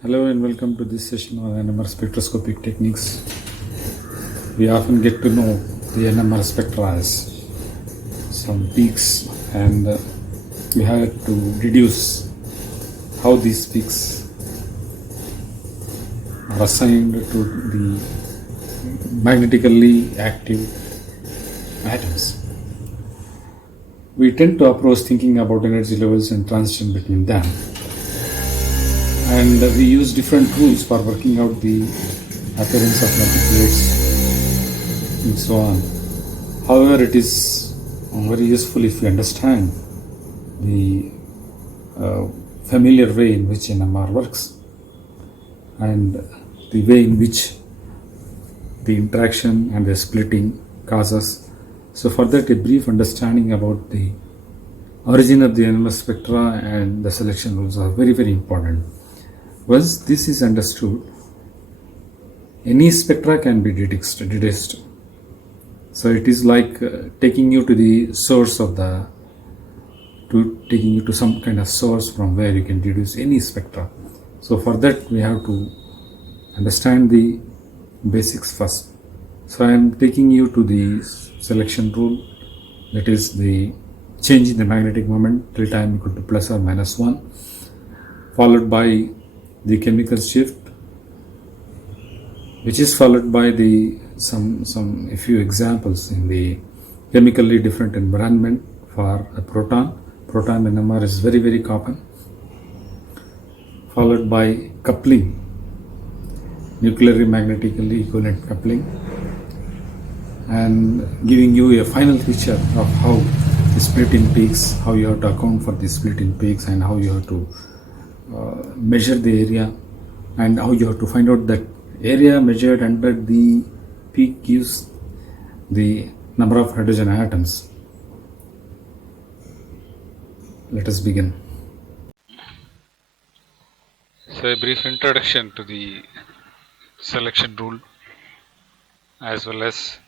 Hello and welcome to this session on NMR spectroscopic techniques. We often get to know the NMR spectra as some peaks, and we have to deduce how these peaks are assigned to the magnetically active atoms. We tend to approach thinking about energy levels and transition between them, and we use different rules for working out the appearance of multiplets and so on. However, it is very useful if you understand the familiar way in which NMR works and the way in which the interaction and the splitting causes. So for that, a brief understanding about the origin of the NMR spectra and the selection rules are very, very important. Once this is understood, any spectra can be deduced. So it is like taking you to the source of taking you to some kind of source from where you can deduce any spectra. So for that we have to understand the basics first. So I am taking you to the selection rule, that is the change in the magnetic moment till time equal to plus or minus 1, followed by the chemical shift, which is followed by the a few examples in the chemically different environment. For a proton NMR is very, very common, followed by coupling, nuclearly magnetically equivalent coupling, and giving you a final picture of how the splitting peaks, how you have to account for the splitting peaks, and how you have to measure the area, and how you have to find out that area measured under the peak gives the number of hydrogen atoms. Let us begin. So a brief introduction to the selection rule as well as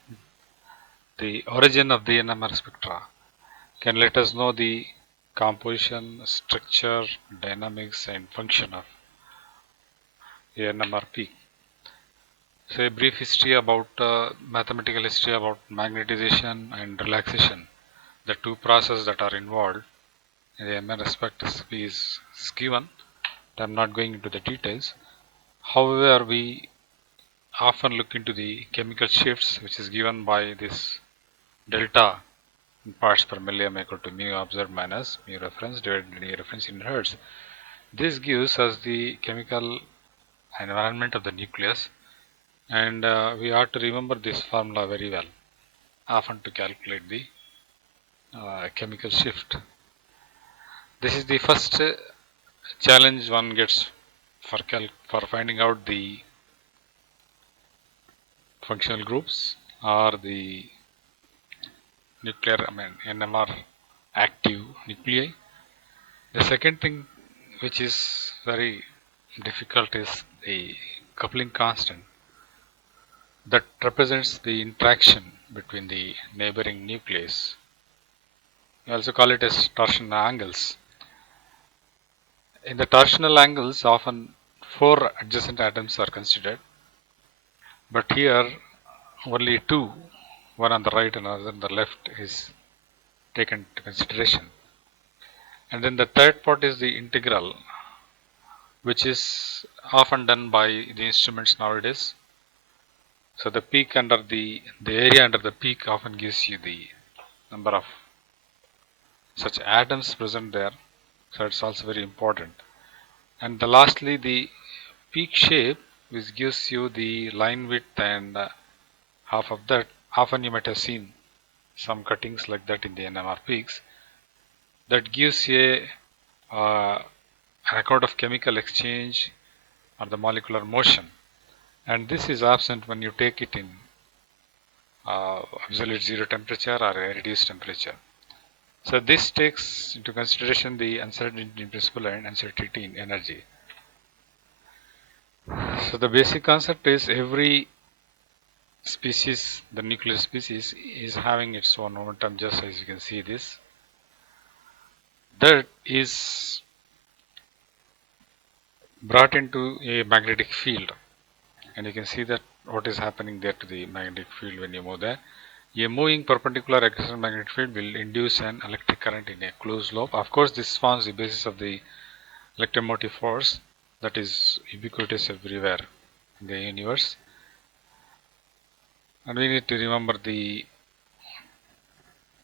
the origin of the NMR spectra can let us know the composition, structure, dynamics and function of the NMR peak. So a brief history about mathematical history about magnetization and relaxation, the two processes that are involved in the NMR spectroscopy is given. I'm not going into the details. However, we often look into the chemical shifts, which is given by this delta in parts per million equal to mu observed minus mu reference divided by reference in hertz. This gives us the chemical environment of the nucleus, and we ought to remember this formula very well, often to calculate the chemical shift. This is the first challenge one gets for finding out the functional groups or the NMR active nuclei. The second thing which is very difficult is the coupling constant that represents the interaction between the neighboring nucleus. We also call it as torsional angles. In the torsional angles, often 4 adjacent atoms are considered, but here only 2, one on the right and another on the left, is taken into consideration. And then the third part is the integral, which is often done by the instruments nowadays. So the peak under the area under the peak often gives you the number of such atoms present there. So it's also very important. And lastly, the peak shape, which gives you the line width and half of that. Often you might have seen some cuttings like that in the NMR peaks. That gives you a record of chemical exchange or the molecular motion, and this is absent when you take it in absolute zero temperature or a reduced temperature. So this takes into consideration the uncertainty in principle and uncertainty in energy. So the basic concept is every species, the nuclear species, is having its own momentum, just as you can see this. That is brought into a magnetic field, and you can see that what is happening there to the magnetic field when you move there. A moving perpendicular external magnetic field will induce an electric current in a closed loop. Of course, this forms the basis of the electromotive force that is ubiquitous everywhere in the universe. And we need to remember the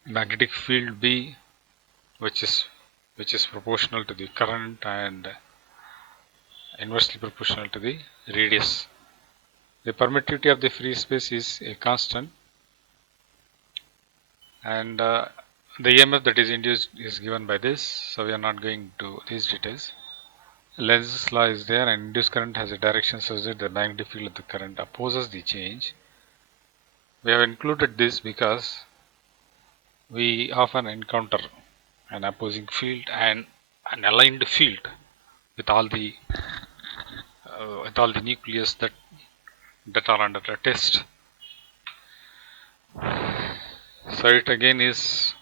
magnetic field B, which is proportional to the current and inversely proportional to the radius. The permittivity of the free space is a constant, and the EMF that is induced is given by this, so we are not going to these details. Lenz's law is there, and induced current has a direction such that the magnetic field of the current opposes the change. We have included this because we often encounter an opposing field and an aligned field with all the nucleus that are under the test. So it again is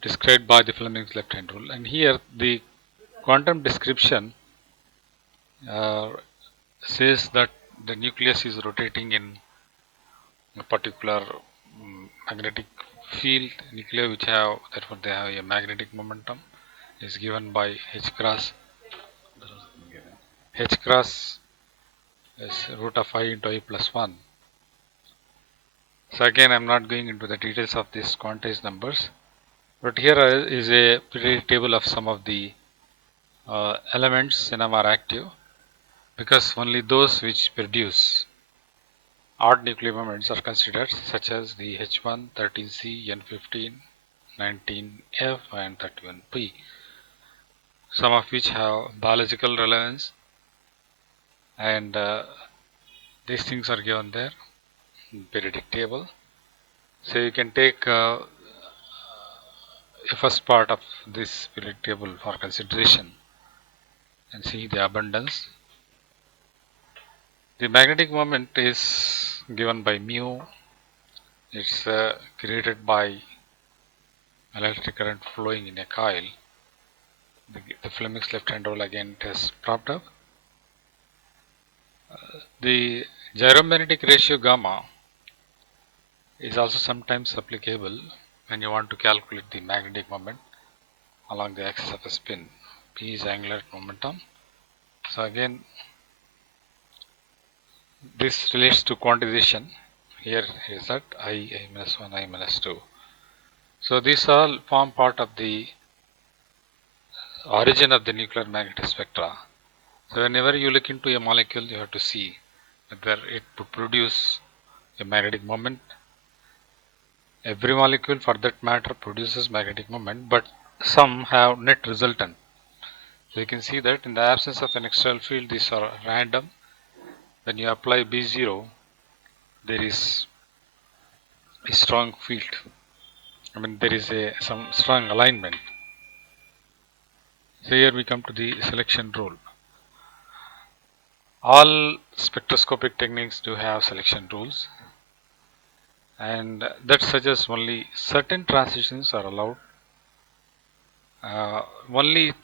described by the Fleming's left-hand rule, and here the quantum description says that the nucleus is rotating in a particular magnetic field nuclei which have, therefore they have a magnetic momentum, is given by h cross. H cross is root of I into I plus 1. So again, I am not going into the details of these quantized numbers, but here is a periodic table of some of the elements NMR active, because only those which produce odd nuclear moments are considered, such as the H1, 13C, N15, 19F and 31P, some of which have biological relevance, and these things are given there in periodic table. So you can take a first part of this periodic table for consideration and see the abundance. The magnetic moment is given by mu. It's created by electric current flowing in a coil. The Fleming's left-hand rule again it has propped up. The gyromagnetic ratio gamma is also sometimes applicable when you want to calculate the magnetic moment along the axis of a spin. P is angular momentum. So again, this relates to quantization. Here is that I minus 1, I minus 2. So these all form part of the origin of the nuclear magnetic spectra. So whenever you look into a molecule, you have to see whether it would produce a magnetic moment. Every molecule for that matter produces magnetic moment, but some have net resultant. So you can see that in the absence of an external field, these are random. When you apply B0, there is a strong field. There is some strong alignment. So here we come to the selection rule. All spectroscopic techniques do have selection rules, and that suggests only certain transitions are allowed. Only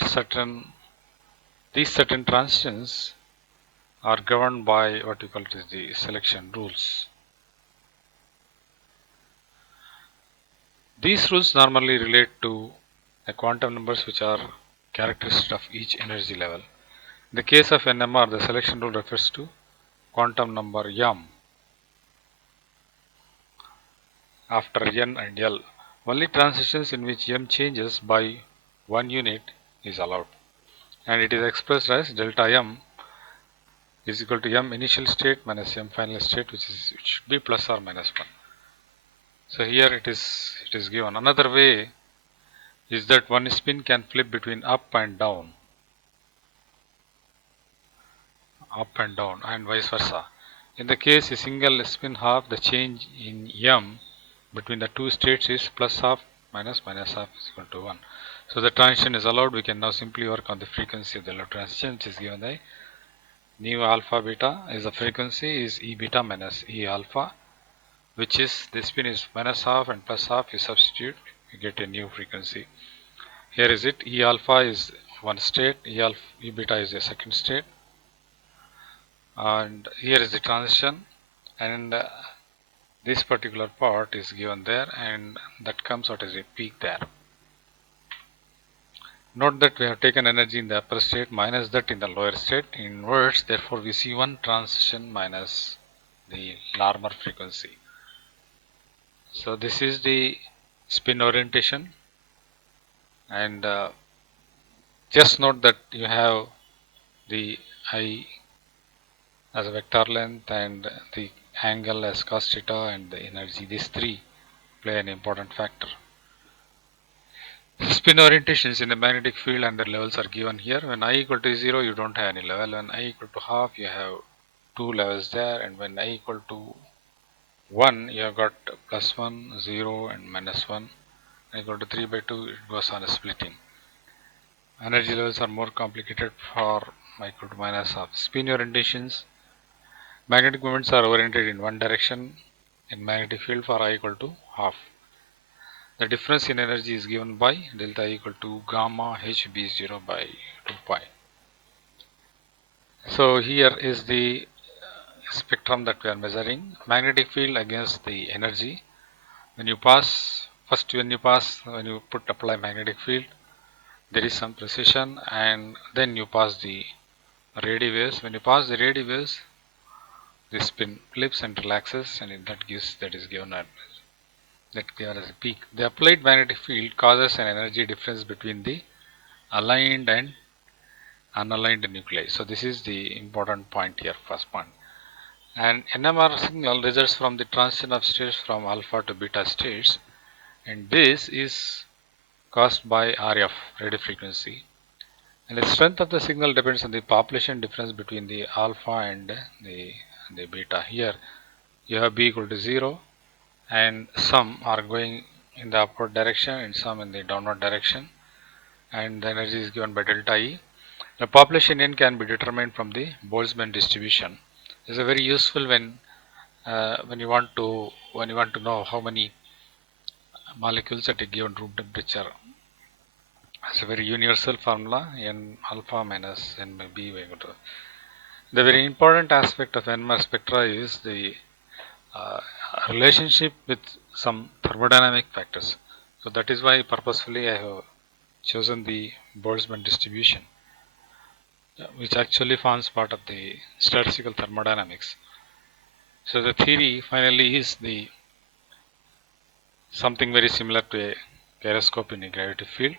these certain transitions are governed by what you call it is the selection rules. These rules normally relate to the quantum numbers which are characteristic of each energy level. In the case of NMR, the selection rule refers to quantum number m after n and L. Only transitions in which m changes by 1 unit is allowed, and it is expressed as delta m is equal to m initial state minus m final state, which should be plus or minus 1. So here it is given. Another way is that one spin can flip between up and down and vice versa. In the case a single spin half, the change in m between the two states is plus half minus half is equal to 1. So the transition is allowed. We can now simply work on the frequency of the low transition, which is given by nu alpha beta is the frequency is E beta minus E alpha, which is the spin is minus half and plus half. You substitute, you get a new frequency. Here is it. E alpha is one state, E alpha E beta is a second state, and here is the transition, and this particular part is given there, and that comes out as a peak there. Note that we have taken energy in the upper state minus that in the lower state inverse, therefore we see one transition minus the normal frequency. So this is the spin orientation, and just note that you have the I as a vector length and the angle as cos theta and the energy. These three play an important factor. Spin orientations in the magnetic field and the levels are given here. When I equal to 0, you don't have any level. When I equal to half, you have two levels there, and when I equal to 1, you have got plus 1, 0 and minus 1. I equal to 3 by 2, it goes on a splitting. Energy levels are more complicated for I equal to minus half. Spin orientations, magnetic moments are oriented in one direction in magnetic field for I equal to half. The difference in energy is given by delta equal to gamma hb0 by 2 pi. So here is the spectrum that we are measuring. Magnetic field against the energy. When you pass, when you apply magnetic field, there is some precision, and then you pass the radio waves. When you pass the radio waves, the spin flips and relaxes, and that is given as a peak. The applied magnetic field causes an energy difference between the aligned and unaligned nuclei. So this is the important point here, first point. And NMR signal results from the transition of states from alpha to beta states, and this is caused by RF, radio frequency. And the strength of the signal depends on the population difference between the alpha and the beta. Here you have B equal to 0, and some are going in the upward direction and some in the downward direction, and the energy is given by delta E. The population N can be determined from the Boltzmann distribution. This is very useful when you want to know how many molecules at a given room temperature. It's a very universal formula, N alpha minus N by B by equal to. The very important aspect of NMR spectra is the relationship with some thermodynamic factors. So that is why purposefully I have chosen the Boltzmann distribution, which actually forms part of the statistical thermodynamics. So the theory finally is the something very similar to a gyroscope in a gravity field.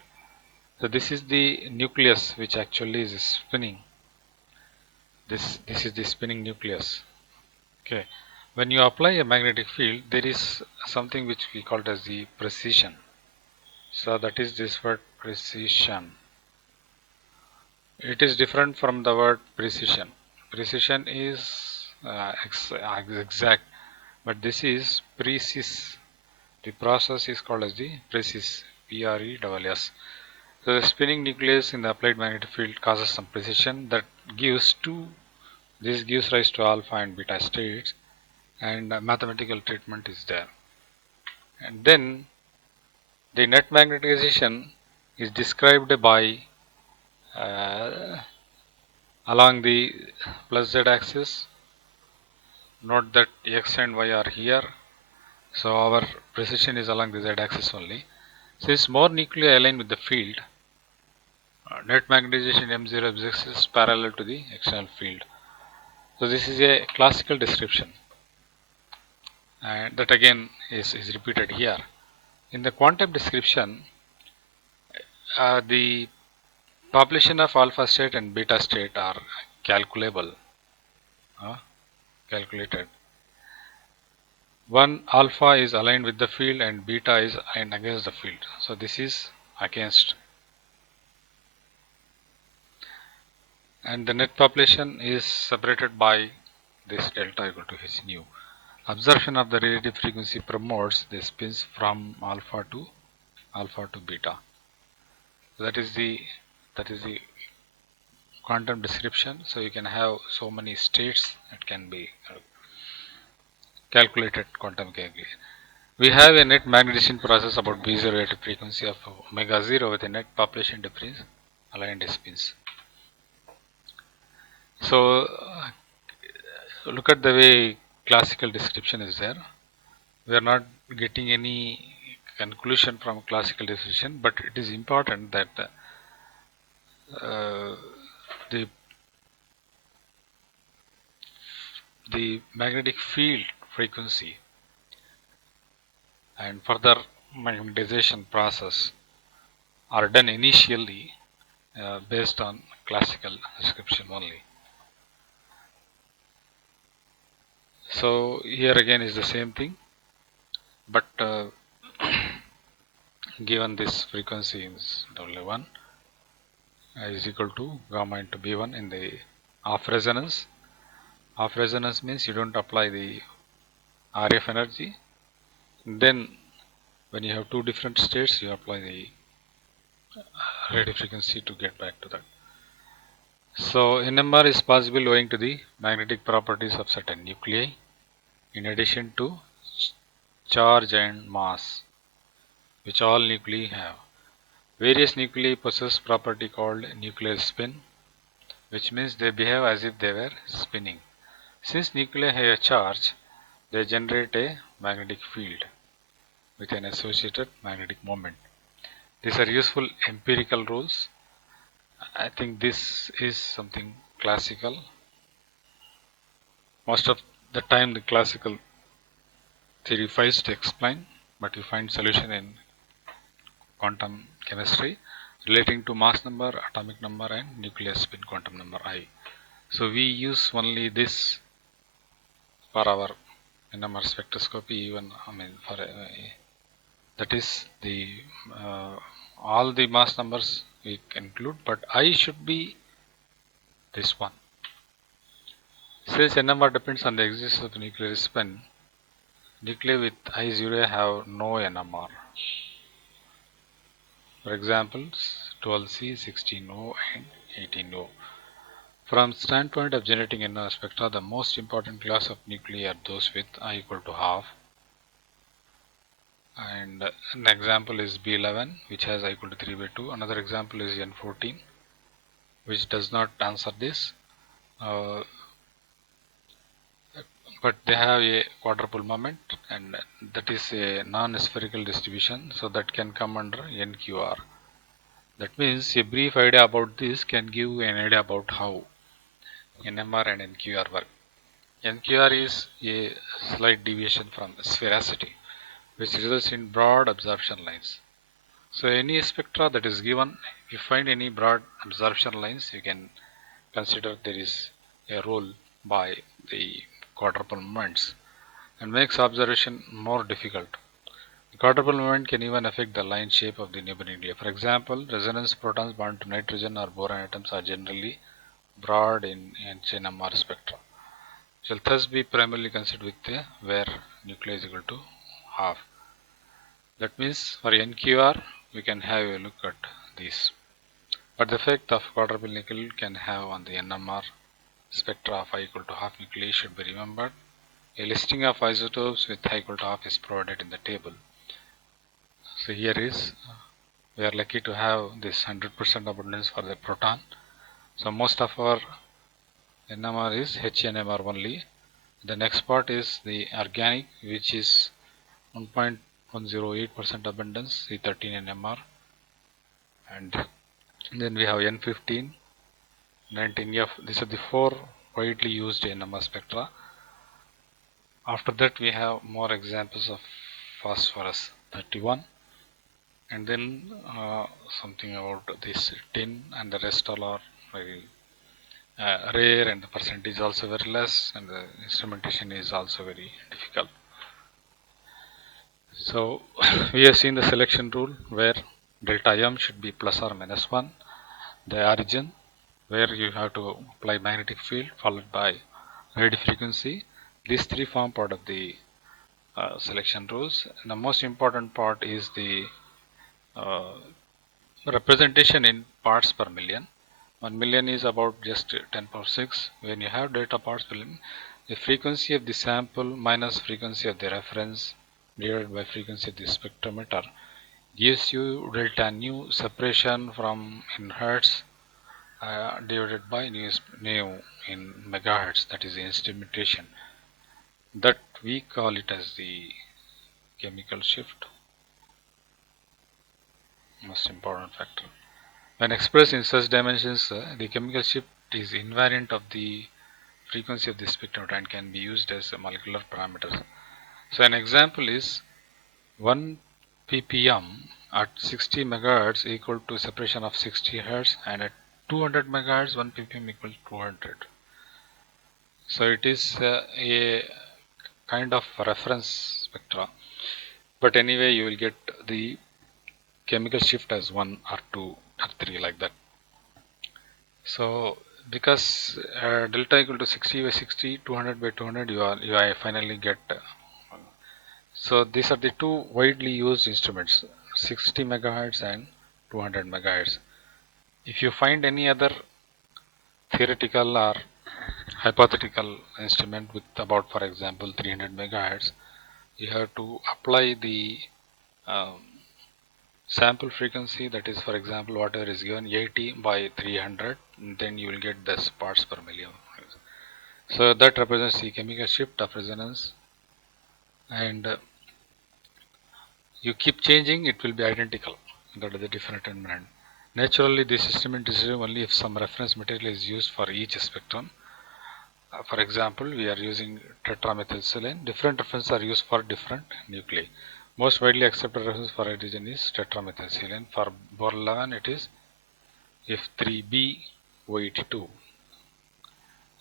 So this is the nucleus which actually is spinning. This is the spinning nucleus. Okay. When you apply a magnetic field, there is something which we call as the precision. So that is this word precision. It is different from the word precision. Precision is exact, but this is precise. The process is called as the precise, PRESS. So the spinning nucleus in the applied magnetic field causes some precision that gives rise to alpha and beta states, and mathematical treatment is there. And then the net magnetization is described by along the plus z axis. Note that x and y are here, so our precision is along the z axis only. Since more nuclei align with the field, net magnetization M0 is parallel to the external field. So this is a classical description, and that again is repeated here. In the quantum description, the population of alpha state and beta state are calculable, calculated. One alpha is aligned with the field and beta is aligned against the field. So this is against. And the net population is separated by this delta equal to h nu. Absorption of the relative frequency promotes the spins from alpha to beta. That is the quantum description. So you can have so many states that can be calculated quantum calculation. We have a net magnetization process about B0 relative frequency of omega 0 with a net population difference aligned spins. So look at the way classical description is there. We are not getting any conclusion from classical description, but it is important that uh, the the magnetic field frequency and further magnetization process are done initially based on classical description only. So here again is the same thing, but given this frequency is W1 is equal to gamma into B1 in the half resonance. Half resonance means you don't apply the RF energy. Then when you have two different states, you apply the radio frequency to get back to that. So NMR is possible owing to the magnetic properties of certain nuclei in addition to charge and mass, which all nuclei have. Various nuclei possess property called nuclear spin, which means they behave as if they were spinning. Since nuclei have a charge, they generate a magnetic field with an associated magnetic moment. These are useful empirical rules. I think this is something classical. Most of the time the classical theory fails to explain, but you find solution in quantum chemistry relating to mass number, atomic number and nuclear spin quantum number I. So we use only this for our NMR spectroscopy, even for that is the all the mass numbers we include, but I should be this one. Since NMR depends on the existence of the nuclear spin, nuclei with I0 have no NMR. For example, 12C, 16O and 18O. From standpoint of generating NMR spectra, the most important class of nuclei are those with I equal to half. And an example is B11, which has I equal to 3 by 2. Another example is N14, which does not answer this, but they have a quadrupole moment, and that is a non-spherical distribution, so that can come under NQR. That means a brief idea about this can give an idea about how NMR and NQR work. NQR is a slight deviation from sphericity, which results in broad absorption lines. So any spectra that is given, if you find any broad absorption lines, you can consider there is a role by the quadrupole moments and makes observation more difficult. The quadrupole moment can even affect the line shape of the neighboring nuclei. For example, resonance protons bound to nitrogen or boron atoms are generally broad in NMR spectra. Shall thus be primarily considered with where nuclei is equal to half. That means for NQR we can have a look at this. But the effect of quadrupole nickel can have on the NMR spectra of I equal to half nuclei should be remembered. A listing of isotopes with I equal to half is provided in the table. So here is, we are lucky to have this 100% abundance for the proton. So most of our NMR is HNMR only. The next part is the organic, which is 1.108% abundance, C13 NMR, and then we have N15, 19F. These are the four widely used NMR spectra. After that we have more examples of phosphorus 31, and then something about this tin, and the rest all are very rare, and the percentage is also very less, and the instrumentation is also very difficult. So we have seen the selection rule where delta M should be plus or minus 1, the origin where you have to apply magnetic field followed by radio frequency. These three form part of the selection rules. And the most important part is the representation in parts per million. 1 million is about just 10 power 6. When you have data parts per million, the frequency of the sample minus frequency of the reference divided by frequency of the spectrometer gives you delta nu separation from in hertz divided by nu in megahertz, that is the instrumentation. That we call it as the chemical shift, most important factor. When expressed in such dimensions, the chemical shift is invariant of the frequency of the spectrum and can be used as a molecular parameter. So an example is 1 ppm at 60 megahertz equal to separation of 60 hertz, and at 200 megahertz 1 ppm equal to 200. So it is a kind of reference spectra, but anyway you will get the chemical shift as 1 or 2 or 3 like that. So because delta equal to 60 by 60, 200 by 200, you finally get. So these are the two widely used instruments, 60 megahertz and 200 megahertz. If you find any other theoretical or hypothetical instrument with about, for example, 300 megahertz, you have to apply the um, sample frequency, that is, for example, whatever is given 80 by 300, then you will get this parts per million. So that represents the chemical shift of resonance, and you keep changing, it will be identical. That is the determinant. Naturally, this estimate is only if some reference material is used for each spectrum. For example, we are using tetramethylsilane. Different references are used for different nuclei. Most widely accepted reference for hydrogen is tetramethylsilane. For boron, it is F3B-O82.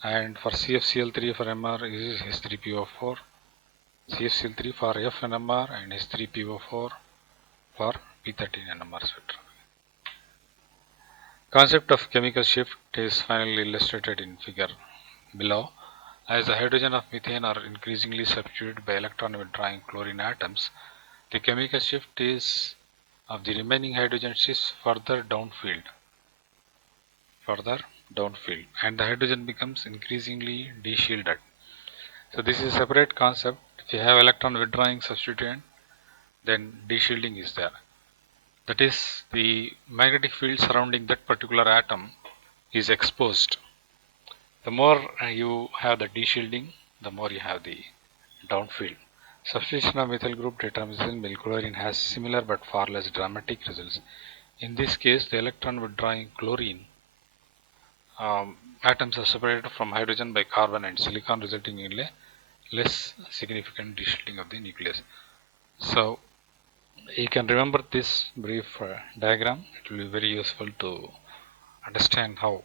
And for CFCl3 for MR is H3PO4. CFCl3 for F NMR and H3PO4 for P13 NMR spectra. Concept of chemical shift is finally illustrated in figure below. As the hydrogen of methane are increasingly substituted by electron withdrawing chlorine atoms, the chemical shift is of the remaining hydrogen shifts further downfield, and the hydrogen becomes increasingly de-shielded. So this is a separate concept. If you have electron withdrawing substituent, then de-shielding is there. That is, the magnetic field surrounding that particular atom is exposed. The more you have the de-shielding, the more you have the downfield. Substitution of methyl group tetramethylene chlorine has similar but far less dramatic results. In this case, the electron withdrawing chlorine atoms are separated from hydrogen by carbon and silicon, resulting in a less significant de-shielding of the nucleus. So you can remember this brief diagram. It will be very useful to understand how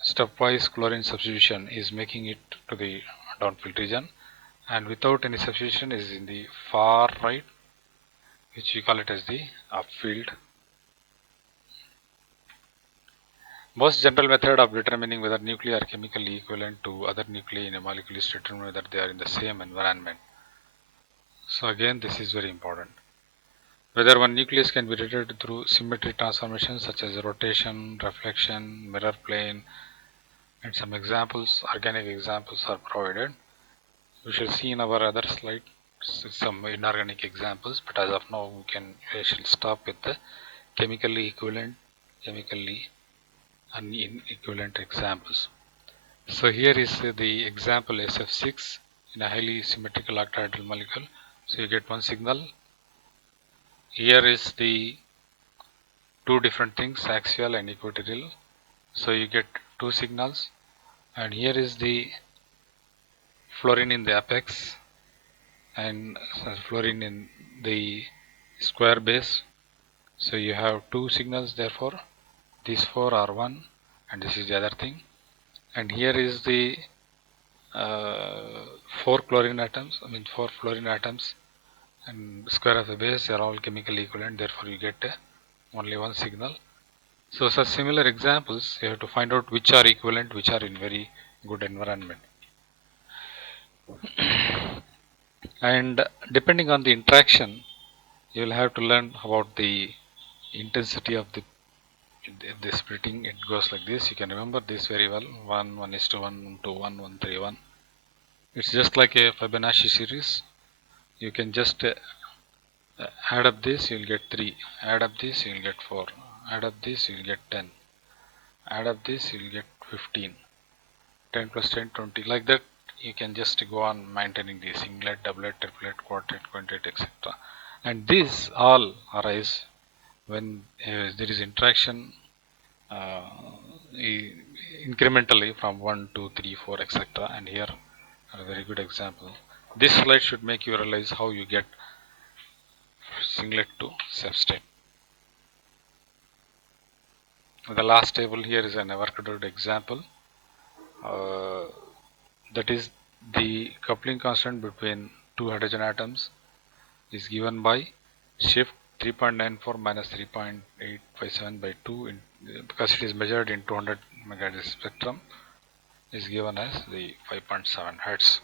stepwise chlorine substitution is making it to the downfield region, and without any substitution is in the far right, which we call it as the upfield. Most general method of determining whether nuclei are chemically equivalent to other nuclei in a molecule is to determine whether they are in the same environment. So again, this is very important. Whether one nucleus can be detected through symmetry transformations such as rotation, reflection, mirror plane, and some examples, organic examples are provided. We shall see in our other slide some inorganic examples, but as of now we shall stop with the chemically equivalent, chemically unequivalent examples. So here is the example SF6 in a highly symmetrical octahedral molecule. So you get one signal. Here is the two different things, axial and equatorial. So you get two signals, and here is the fluorine in the apex and fluorine in the square base. So you have two signals, therefore these four are one and this is the other thing. And here is the four fluorine atoms and square of the base, they are all chemically equivalent, therefore you get only one signal. So such similar examples, you have to find out which are equivalent, which are in very good environment. And depending on the interaction, you will have to learn about the intensity of the splitting. It goes like this. You can remember this very well. 1, 1:1, 2, 1, 1, 3, 1. It's just like a Fibonacci series. You can just Add up this, you'll get 3. Add up this, you'll get 4. Add up this, you'll get 10. Add up this, you'll get 15. 10 plus 10, 20. Like that, you can just go on maintaining the singlet, doublet, triplet, quartet, quintet, etc. And these all arise when there is interaction uh, incrementally from 1, 2, 3, 4, etc. And here a very good example. This slide should make you realize how you get singlet to safe state. The last table here is an Evercadred example. That is the coupling constant between two hydrogen atoms is given by shift 3.94 minus 3.857 by 2 because it is measured in 200 megahertz spectrum is given as the 5.7 hertz.